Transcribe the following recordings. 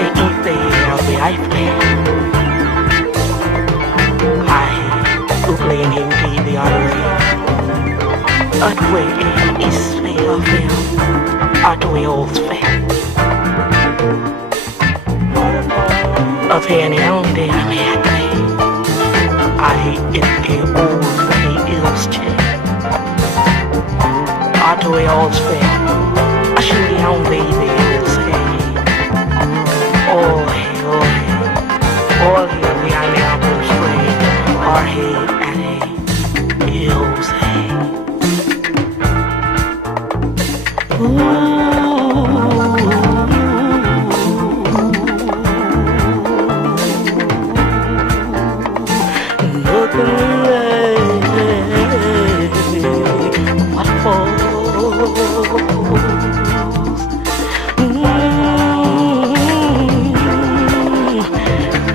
inte vi eifler. Ai, ukleen hinki the other at way is fair film, at way all's fair. Of any only day I'm happy. I hate it old way ills check. At way all's fair. I should be only the say. Oh hey, oh hey, all here the apples spray, or hey and hey, ills hey.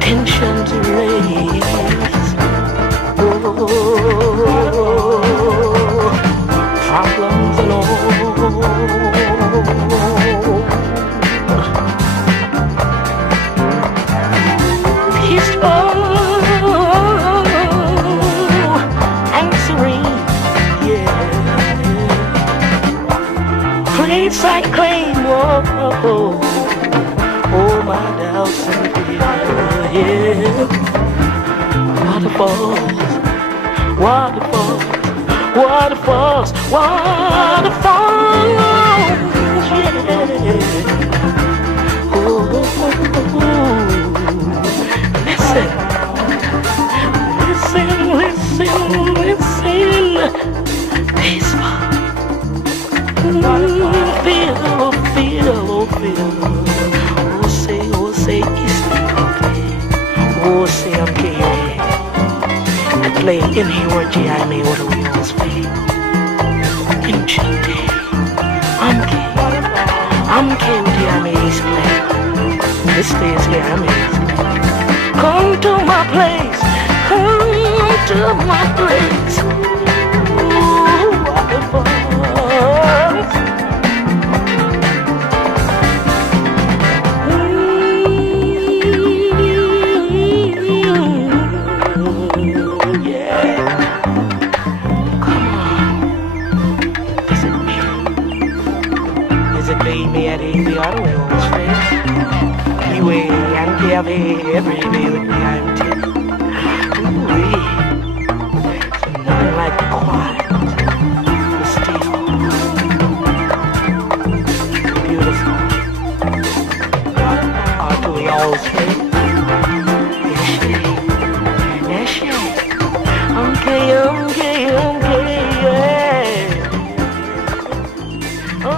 Tensions raise, problems and all. Peaceful and serene, yeah. Place I claim, oh, my doubts and fears, yeah. Waterfalls, waterfalls, waterfalls, waterfalls, yeah. Oh, listen, peaceful. Feel. Oh, say, it's okay. Oh, say, I'm gay. I play in here, or I may what we always play. In Chile, I'm gay. With I may play. This stays here, I may play. Come to my place. Ooh, waterfalls. Me at the other way always fair. Anyway, I'm Kevin, every day with me I'm Ted. Ooh-wee. So nothing like the quiet, the still, beautiful. Are we always fair? Yes, yeah. Okay, yeah. Oh.